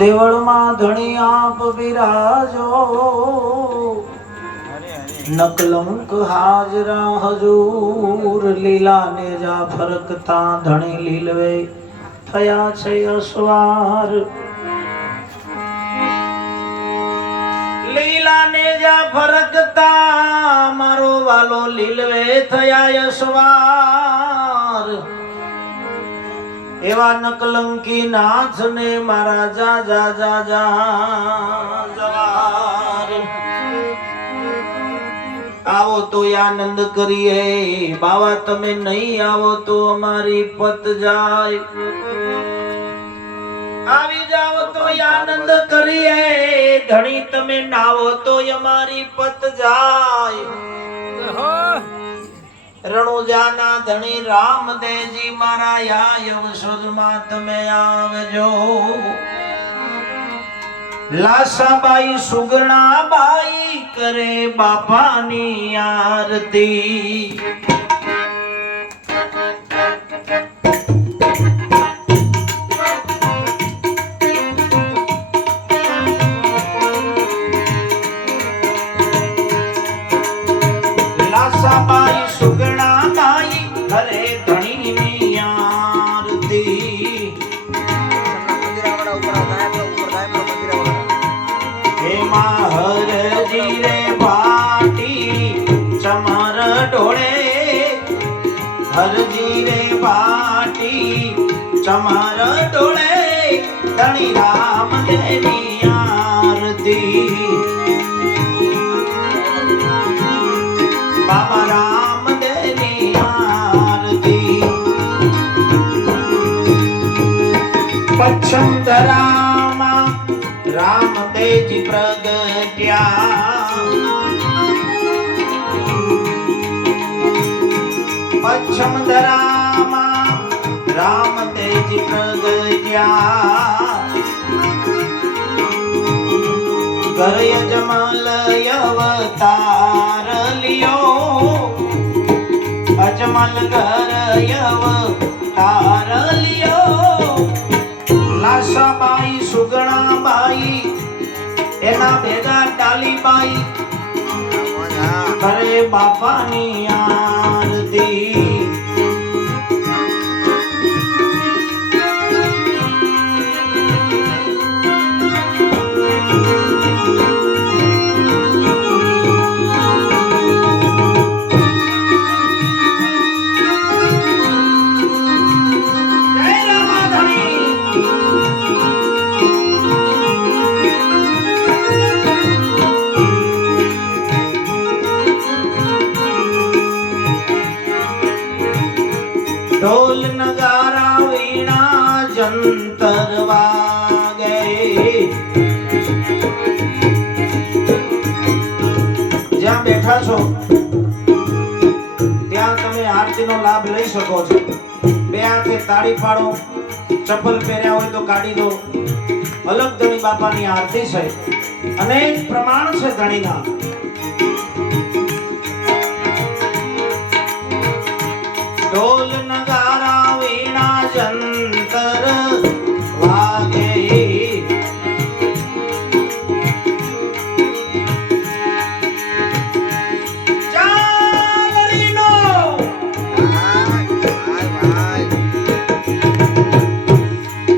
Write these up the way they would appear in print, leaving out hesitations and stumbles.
દેવળમાં ધણી આપ બિરાજો, નકલંક હાજરા હજૂર, લીલા ને જા ફરકતા ધણી લીલવે થયા છે અસવાર. લીલા ને જા ફરકતા મારો વાલો લીલવે થયા અસવાર. એવા નકલંકી નાથ ને મારા જા જા જા જા જવાર. આવો તો આનંદ કરીએ બાવા, તમે નહીં આવો તો અમારી પત જાય. આવી જાઓ તો આનંદ કરીએ ધણી, તમે નાવો તો અમારી પત જાય. રણુજાના ધણી રામદેવજી મારા યવસોદમાં તમે આવજો. લાસાબાઈ સુગણાબાઈ કરે બાપાની આરતી. લાસાબાઈ સુગણાબાઈ કરે ધણીની આરતી. हेमा हरजी रे पाटी चमर ढोळे, हरजी रे पाटी चमर ढोळे, धणी राम देवी आरती. बाबा राम देवी आरती. पच्छम धरामा रामदेवजी प्रगट्या. पच्छम धरामा रामदेवजी प्रगट्या. घर यजमल अवतार लियो, अजमल घर अवतार लियो. लासाबाई सुगणाबाई एना भेगा डालीबाई करे बापानी आरती. ढोल नगारा वीणा जंतर वागे. જ્યાં બેઠા છો ત્યાં તમે આરતીનો લાભ લઈ શકો છો. બે હાથે તાળી પાડો, ચપ્પલ પહેર્યા હોય તો કાઢી દો. અલગ ધણી બાપાની આરતી છે, અનેક પ્રમાણ છે ધણીના. ઢોલ નગારા વીણા જંતર વાગે. ચાલરીનો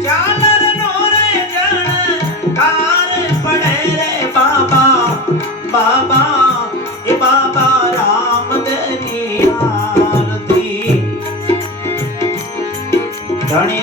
ચાલરનો રે જણ કાર પડે રે બાબા. બાબા એ બાબા રામદેવની આરતી. ધણી